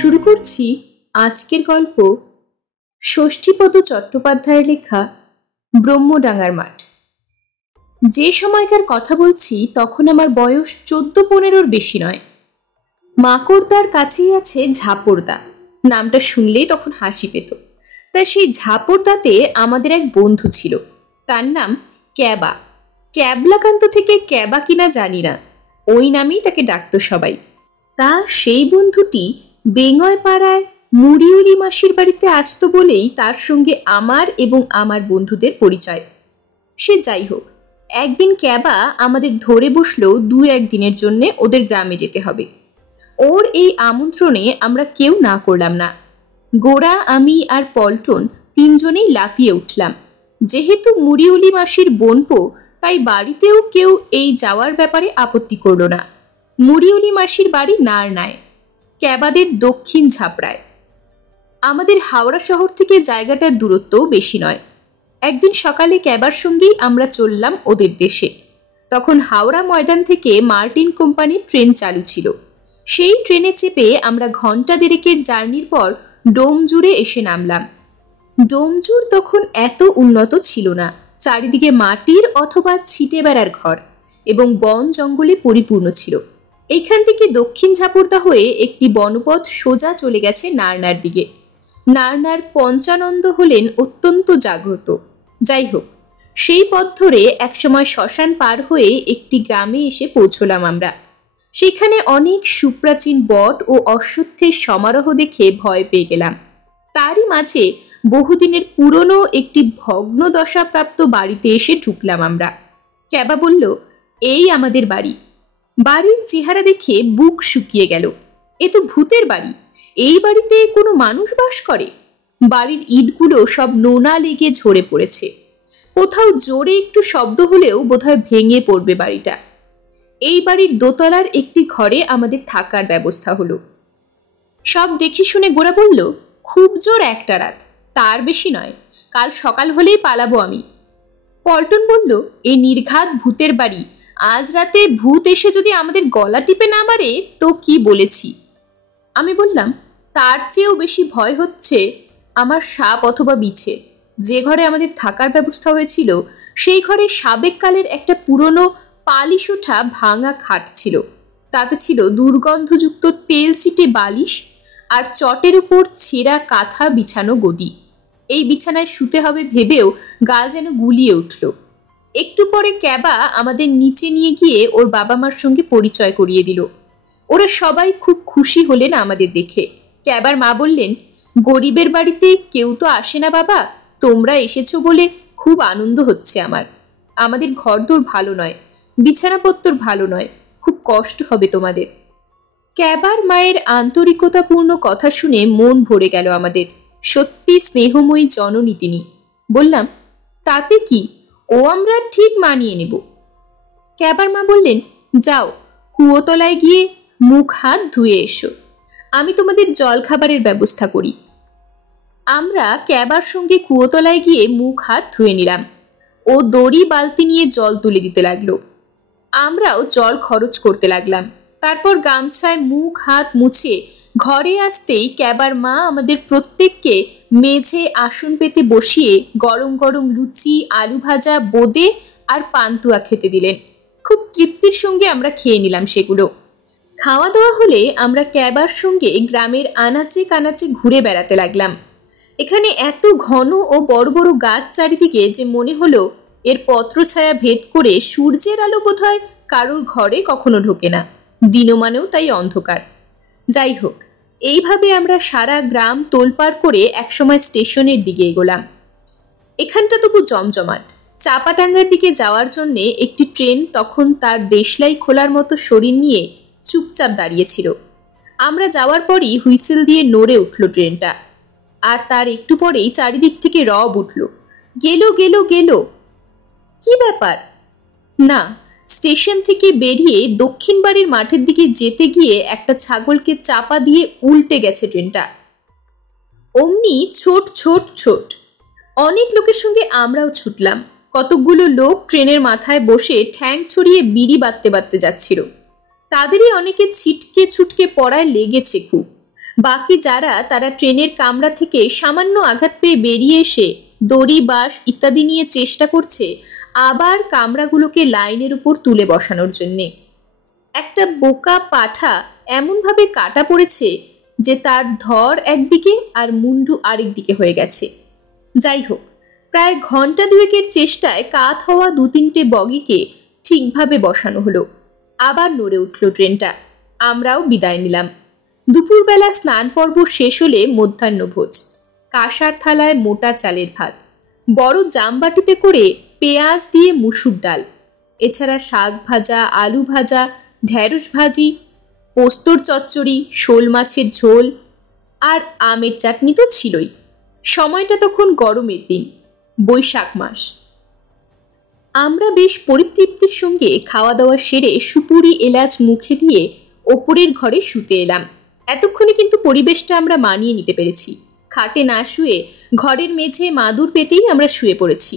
শুরু করছি আজকের গল্প ষষ্ঠীপদ চট্টোপাধ্যায়ের লেখা ব্রহ্মডাঙ্গার মাঠ। যে সময়কার কথা বলছি তখন আমার বয়স 14-15-র বেশি নয়। মাকড়দার কাছেই আছে ঝাপড়দা, নামটা শুনলেই তখন হাসি পেত। তাই সেই ঝাপড়দাতে আমাদের এক বন্ধু ছিল, তার নাম ক্যাবা। ক্যাবলাকান্ত থেকে ক্যাবা কিনা জানি না, ওই নামেই তাকে ডাকতো সবাই। তা সেই বন্ধুটি বেঙ্গয় পাড়ায় মুড়িউলি মাসির বাড়িতে আসতো বলেই তার সঙ্গে আমার এবং আমার বন্ধুদের পরিচয়। সে যাই হোক, একদিন ক্যাবা আমাদের ধরে বসলো 2-1 দিনের জন্যে ওদের গ্রামে যেতে হবে। ওর এই আমন্ত্রণে আমরা কেউ না করলাম না। গোরা, আমি আর পল্টন 3 জনেই লাফিয়ে উঠলাম। যেহেতু মুড়িউলি মাসির বোনপো, তাই বাড়িতেও কেউ এই যাওয়ার ব্যাপারে আপত্তি করল না। মুড়িউলি মাসির বাড়ি নারনায়, ক্যাবাদের দক্ষিণ ঝাপড়ায়। আমাদের হাওড়া শহর থেকে জায়গাটার দূরত্বও বেশি নয়। একদিন সকালে ক্যাবার সঙ্গেই আমরা চললাম ওদের দেশে। তখন হাওড়া ময়দান থেকে মার্টিন কোম্পানির ট্রেন চালু ছিল। সেই ট্রেনে চেপে আমরা ঘন্টা দেড়েকের জার্নির পর ডোমজুড়ে এসে নামলাম। ডোমজুড় তখন এত উন্নত ছিল না, চারিদিকে মাটির অথবা ছিটে বেড়ার ঘর এবং বন জঙ্গলে পরিপূর্ণ ছিল। এইখান থেকে দক্ষিণ ঝাপড়দা হয়ে একটি বনপথ সোজা চলে গেছে নারনার দিকে। নারনার পঞ্চানন্দ হলেন অত্যন্ত জাগ্রত। যাই হোক, সেই পথ ধরে একসময় শ্মশান পার হয়ে একটি গ্রামে এসে পৌঁছলাম আমরা। সেখানে অনেক সুপ্রাচীন বট ও অশ্বত্থের সমারোহ দেখে ভয় পেয়ে গেলাম। তারই মাঝে বহুদিনের পুরনো একটি ভগ্ন দশাপ্রাপ্ত বাড়িতে এসে ঢুকলাম আমরা। ক্যাবা বলল, এই আমাদের বাড়ি। বাড়ির চেহারা দেখে বুক শুকিয়ে গেল। এ তো ভূতের বাড়ি, এই বাড়িতে কোনো মানুষ বাস করে? বাড়ির ইটগুলো সব নোনা লেগে ঝরে পড়েছে, কোথাও জোরে একটু শব্দ হলেও বোধহয় ভেঙে পড়বে বাড়িটা। এই বাড়ির দোতলার একটি ঘরে আমাদের থাকার ব্যবস্থা হলো। সব দেখে শুনে গোরা বলল, খুব জোর একটা রাত, তার বেশি নয়, কাল সকাল হলেই পালাবো আমি। পল্টন বলল, এই নির্ঘাত ভূতের বাড়ি, আজ রাতে ভূত এসে যদি আমাদের গলা টিপে না মারে তো কি বলেছি। আমি বললাম, তার চেয়েও বেশি ভয় হচ্ছে আমার সাপ অথবা বিছে। যে ঘরে আমাদের থাকার ব্যবস্থা হয়েছিল সেই ঘরে সাবেক কালের একটা পুরনো পালিশ ওঠা ভাঙা খাট ছিল। তাতে ছিল দুর্গন্ধযুক্ত তেল চিটে বালিশ আর চটের উপর ছেঁড়া কাঁথা বিছানো গদি। এই বিছানায় শুতে হবে ভেবেও গাল যেন গুলিয়ে উঠল। একটু পরে ক্যাবা আমাদের নিচে নিয়ে গিয়ে ওর বাবা মার সঙ্গে পরিচয় করিয়ে দিল। ওরা সবাই খুব খুশি হলেন আমাদের দেখে। ক্যাবার মা বললেন, গরিবের বাড়িতে কেউ তো আসে না বাবা, তোমরা এসেছো বলে খুব আনন্দ হচ্ছে আমার। আমাদের ঘরদোর ভালো নয়, বিছানাপত্তর ভালো নয়, খুব কষ্ট হবে তোমাদের। ক্যাবার মায়ের আন্তরিকতাপূর্ণ কথা শুনে মন ভরে গেল আমাদের। সত্যি স্নেহময়ী জননী তিনি। বললাম, তাতে কি, ও আমরা ঠিক মানিয়ে নেব। ক্যাবার মা বললেন, যাও কুয়োতলায় গিয়ে মুখ হাত ধুয়ে এসো, আমি তোমাদের জল খাবারের ব্যবস্থা করি। আমরা ক্যাবার সঙ্গে কুয়োতলায় গিয়ে মুখ হাত ধুয়ে নিলাম। ও দড়ি বালতি নিয়ে জল তুলে দিতে লাগলো। আমরাও জল খরচ করতে লাগলাম। তারপর গামছায় মুখ হাত মুছে ঘরে আসতেই ক্যাবার মা আমাদের প্রত্যেককে মেঝে আসন পেতে বসিয়ে গরম গরম লুচি, আলু ভাজা, বোঁদে আর পান্তুয়া খেতে দিলেন। খুব তৃপ্তির সঙ্গে আমরা খেয়ে নিলাম সেগুলো। খাওয়া দাওয়া হলে আমরা ক্যাবার সঙ্গে গ্রামের আনাচে কানাচে ঘুরে বেড়াতে লাগলাম। এখানে এত ঘন ও বড় বড় গাছ চারিদিকে যে মনে হলো এর পত্রছায়া ভেদ করে সূর্যের আলো বোধহয় কারোর ঘরে কখনো ঢোকে না, দিনমানেও তাই অন্ধকার। যাই হোক, এইভাবে আমরা সারা গ্রাম তোলপাড় করে একসময় স্টেশনের দিকে এগোলাম। এখানটা তবু জমজমাট। চাপাটাঙ্গার দিকে যাওয়ার জন্যে একটি ট্রেন তখন তার দেশলাই খোলার মতো শরীর নিয়ে চুপচাপ দাঁড়িয়েছিল। আমরা যাওয়ার পরই হুইসেল দিয়ে নড়ে উঠল ট্রেনটা, আর তার একটু পরেই চারিদিক থেকে রব উঠল, গেল গেল গেল। কি ব্যাপার? না, স্টেশন থেকে বেরিয়ে দক্ষিণ বাড়ির মাঠের দিকে যেতে গিয়ে একটা ছাগলকে চাপা দিয়ে উল্টে গেছে ট্রেনটা। অমনি ছোট ছোট ছোট অনেক লোকের সঙ্গে আমরাও ছুটলাম। কতকগুলো লোক ট্রেনের মাথায় বসে ঠ্যাং ছড়িয়ে বিড়ি বাঁধতে বাঁধতে যাচ্ছিল। তাদেরই অনেকে ছিটকে ছুটকে পড়ায় লেগেছে খুব। বাকি যারা তারা ট্রেনের কামরা থেকে সামান্য আঘাত পেয়ে বেরিয়ে এসে দড়ি বাঁশ ইত্যাদি নিয়ে চেষ্টা করছে আবার কামরাগুলোকে লাইনের উপর তুলে বসানোর জন্যে। একটা বোকা পাঠা এমনভাবে কাটা পড়েছে যে তার ধর একদিকে আর মুন্ডু আরেক দিকে হয়ে গেছে। যাই হোক, প্রায় ঘন্টা দুয়েকের চেষ্টায় কাত হওয়া 2-3টে বগিকে ঠিকভাবে বসানো হলো। আবার নড়ে উঠল ট্রেনটা। আমরাও বিদায় নিলাম। দুপুরবেলা স্নান পর্ব শেষ হলে মধ্যাহ্নভোজ। কাঁসার থালায় মোটা চালের ভাত, বড় জামবাটিতে করে পেঁয়াজ দিয়ে মুসুর ডাল, এছাড়া শাক ভাজা, আলু ভাজা, ঢেঁড়স ভাজি, পোস্তর চচ্চড়ি, শোল মাছের ঝোল আর আমের চাটনি তো ছিলই। সময়টা তখন গরমের দিন, বৈশাখ মাস। আমরা বেশ পরিতৃপ্তির সঙ্গে খাওয়া দাওয়া সেরে সুপুরি এলাচ মুখে দিয়ে ওপরের ঘরে শুতে এলাম। এতক্ষণে কিন্তু পরিবেশটা আমরা মানিয়ে নিতে পেরেছি। খাটে না শুয়ে ঘরের মেঝে মাদুর পেতেই আমরা শুয়ে পড়েছি।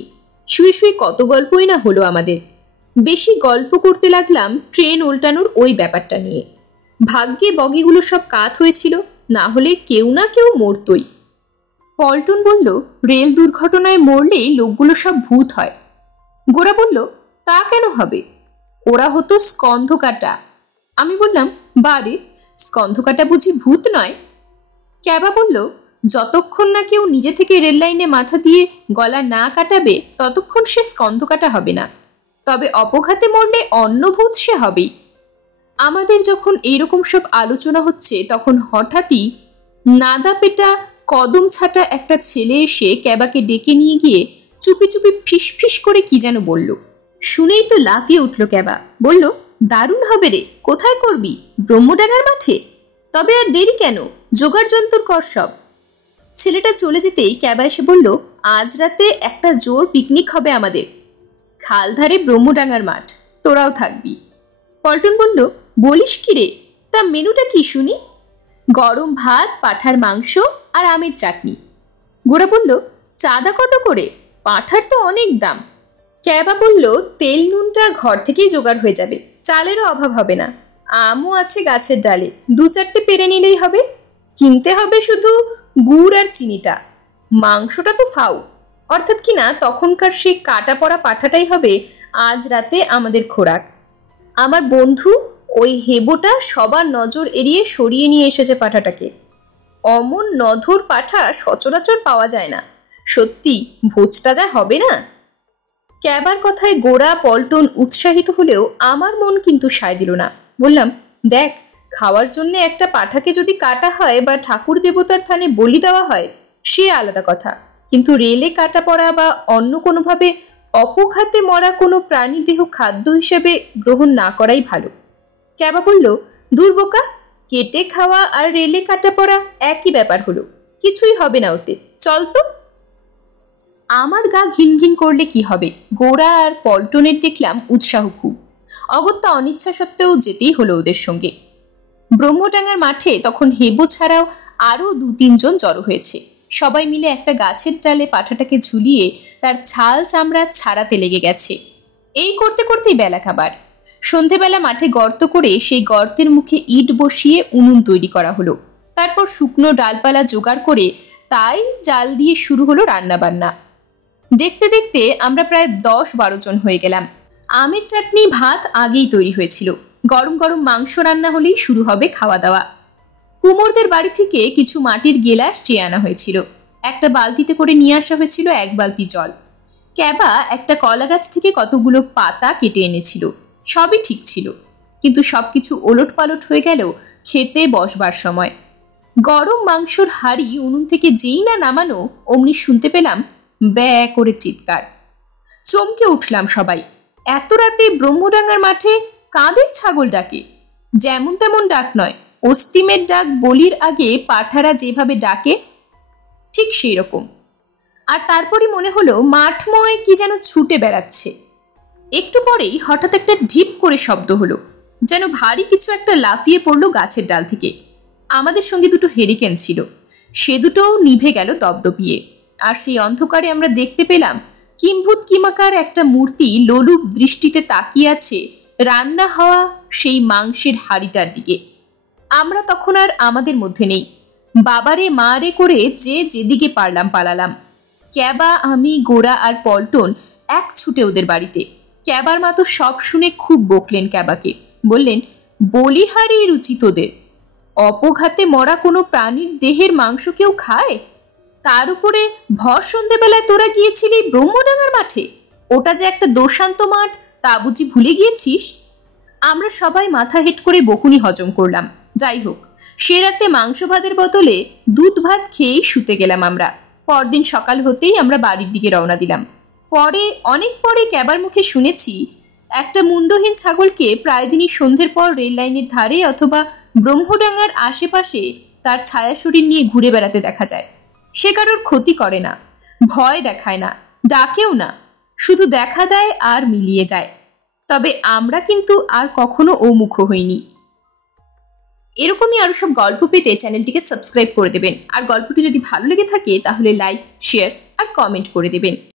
শুয়ে শুয়ে কত গল্পই না হলো আমাদের। বেশি গল্প করতে লাগলাম ট্রেন উল্টানোর ওই ব্যাপারটা নিয়ে। ভাগ্যে বগিগুলো সব কাত হয়েছিল, না হলে কেউ না কেউ মরতই। পল্টন বলল, রেল দুর্ঘটনায় মরলেই লোকগুলো সব ভূত হয়। গোরা বলল, তা কেন হবে? ওরা হতো স্কন্ধকাটা। আমি বললাম, বারে, স্কন্ধকাটা বুঝি ভূত নয়? ক্যাবা বলল, যতক্ষণ না কেউ নিজে থেকে রেল লাইনে মাথা দিয়ে গলা না কাটাবে ততক্ষণ সে স্কন্ধকাটা হবে না, তবে অপঘাতে মরলে অন্য ভূত সে হবেই। আমাদের যখন এইরকম সব আলোচনা হচ্ছে তখন হঠাৎই নাদা পেটা কদম ছাটা একটা ছেলে এসে ক্যাবাকে ডেকে নিয়ে গিয়ে চুপি চুপি ফিস ফিস করে কি যেন বলল। শুনেই তো লাফিয়ে উঠল ক্যাবা। বলল, দারুণ হবে রে, কোথায় করবি? ব্রহ্মডাঙ্গার মাঠে? তবে আর দেরি কেন, জোগাড় যন্তর কর সব। ছেলেটা চলে যেতেই ক্যাবা এসে বলল, আজ রাতে একটা জোর পিকনিক হবে আমাদের, খাল ধারে ব্রহ্মডাঙ্গার মাঠ, তোরাও থাকবি। পল্টন বলল, বলিস কি রে, তা মেনুটা কি শুনি? গরম ভাত, পাঁঠার মাংস আর আমের চাটনি। গোরা বলল, চাঁদা কত করে? পাঁঠার তো অনেক দাম। ক্যাবা বলল, তেল নুনটা ঘর থেকেই জোগাড় হয়ে যাবে, চালেরও অভাব হবে না, আমও আছে গাছের ডালে, 2-4টে পেরে নিলেই হবে। কিনতে হবে শুধু গুড় আর চিনিটা। মাংসটা তো ফাও, অর্থাৎ কিনা তখনকার সেই কাটা পড়া পাঁঠাটাই হবে আজ রাতে আমাদের খোরাক। আমার বন্ধু ওই হেবোটা সবার নজর এড়িয়ে সরিয়ে নিয়ে এসেছে পাঁঠাটাকে। অমন নধর পাঁঠা সচরাচর পাওয়া যায় না। সত্যি ভোজটা যা হবে না। ক্যাবার কথায় গোরা পল্টন উৎসাহিত হলেও আমার মন কিন্তু সায় দিল না। বললাম, দেখ, খাওয়ার জন্য একটা পাঁঠাকে যদি কাটা হয় বা ঠাকুর দেবতার থানে বলি দেওয়া হয় সে আলাদা কথা, কিন্তু রেলে কাটা পড়া বা অন্য কোনোভাবে অপঘাতে মরা কোনো প্রাণীর দেহ খাদ্য হিসেবে গ্রহণ না করাই ভালো। ক্যাবা বলল, দূর বোকা, কেটে খাওয়া আর রেলে কাটা পড়া একই ব্যাপার হলো, কিছুই হবে না ওতে, চল তো। আমার গা ঘিন ঘিন করলে কি হবে, গোরা আর পল্টনের দেখলাম উৎসাহ খুব। অগত্যা অনিচ্ছা সত্ত্বেও যেতেই হলো ওদের সঙ্গে। ব্রহ্মডাঙ্গার মাঠে তখন হেবো ছাড়াও আরো 2-3 জন জড়ো হয়েছে। সবাই মিলে একটা গাছের ডালে পাঁঠাটাকে ঝুলিয়ে তার ছাল চামড়া ছাড়াতে লেগে গেছে। এই করতে করতেই বেলা খাবার। সন্ধেবেলা মাঠে গর্ত করে সেই গর্তের মুখে ইট বসিয়ে উনুন তৈরি করা হলো। তারপর শুকনো ডালপালা জোগাড় করে তাই জাল দিয়ে শুরু হলো রান্না বান্না। দেখতে দেখতে আমরা প্রায় 10-12 জন হয়ে গেলাম। আমের চাটনি ভাত আগেই তৈরি হয়েছিল। গরম গরম মাংস রান্না হলেই শুরু হবে খাওয়া দাওয়া। কুমোরদের বাড়ি থেকে কিছু মাটির গেলাস চেয়ে আনা হয়েছিল। একটা বালতিতে করে নিয়ে আসা হয়েছিল 1 বালতি জল। ক্যাবা একটা কলা গাছ থেকে কতগুলো পাতা কেটে এনেছিল। সবই ঠিক ছিল, কিন্তু সবকিছু ওলট পালট হয়ে গেল খেতে বসবার সময়। গরম মাংসর হাড়ি উনুন থেকে যেই না নামানো অমনি শুনতে পেলাম ব্যয় করে চিৎকার। চমকে উঠলাম সবাই। এত রাতে ব্রহ্মডাঙ্গার মাঠে কাঁদের ছাগল ডাকে? যেমন তেমন ডাক নয়, অস্তিমের ডাক বলির আগে পাঠারা যেভাবে ডাকে ঠিক সেই রকম। আর তারপরই মনে হলো মাঠময় কি যেন ছুটে বেড়াচ্ছে। একটু পরেই হঠাৎ একটা ঢিপ করে শব্দ হলো, যেন ভারী কিছু একটা লাফিয়ে পড়লো গাছের ডাল থেকে। আমাদের সঙ্গে 2টো হেরিকেন ছিল, সে দুটোও নিভে গেল দপদপিয়ে। আর সেই অন্ধকারে আমরা দেখতে পেলাম কিম্ভূত কিমাকার একটা মূর্তি লোলুপ দৃষ্টিতে তাকিয়ে আছে রান্না হওয়া সেই মাংসের হাড়িটার দিকে। আমরা তখন আর আমাদের মধ্যে নেই। বাবারে মারে করে যে যেদিকে পারলাম পালালাম। ক্যাবা, আমি, গোরা আর পল্টন এক ছুটে ওদের বাড়িতে। ক্যাবার মা তো সব শুনে খুব বকলেন ক্যাবাকে, বললেন, বলিহারি রুচি তোদের, অপঘাতে মরা কোনো প্রাণীর দেহের মাংস কেউ খায়? তার উপরে ভর সন্ধেবেলায় তোরা গিয়েছিলি ব্রহ্মডাঙ্গার মাঠে, ওটা যে একটা দোষান্ত মাঠ তা বুঝি ভুলে গিয়েছিস? আমরা সবাই মাথা হেট করে বকুনি হজম করলাম। যাই হোক, সে রাতে মাংস ভাতের বদলে দুধ ভাত খেয়েই শুতে গেলাম আমরা। পরদিন সকাল হতেই আমরা বাড়ির দিকে রওনা দিলাম। অনেক পরে ক্যাবার মুখে শুনেছি একটা মুন্ডহীন ছাগলকে প্রায় দিনই সন্ধ্যের পর রেল লাইনের ধারে অথবা ব্রহ্মডাঙ্গার আশেপাশে তার ছায়া শরীর নিয়ে ঘুরে বেড়াতে দেখা যায়। সে কারোর ক্ষতি করে না, ভয় দেখায় না, ডাকেও না, শুধু দেখা দেয় আর মিলিয়ে যায়। তবে আমরা কিন্তু আর কখনো ও মুখ হইনি। এরকমই আরো সব গল্প পেতে চ্যানেলটিকে সাবস্ক্রাইব করে দেবেন। আর গল্পটি যদি ভালো লেগে থাকে তাহলে লাইক, শেয়ার আর কমেন্ট করে দেবেন।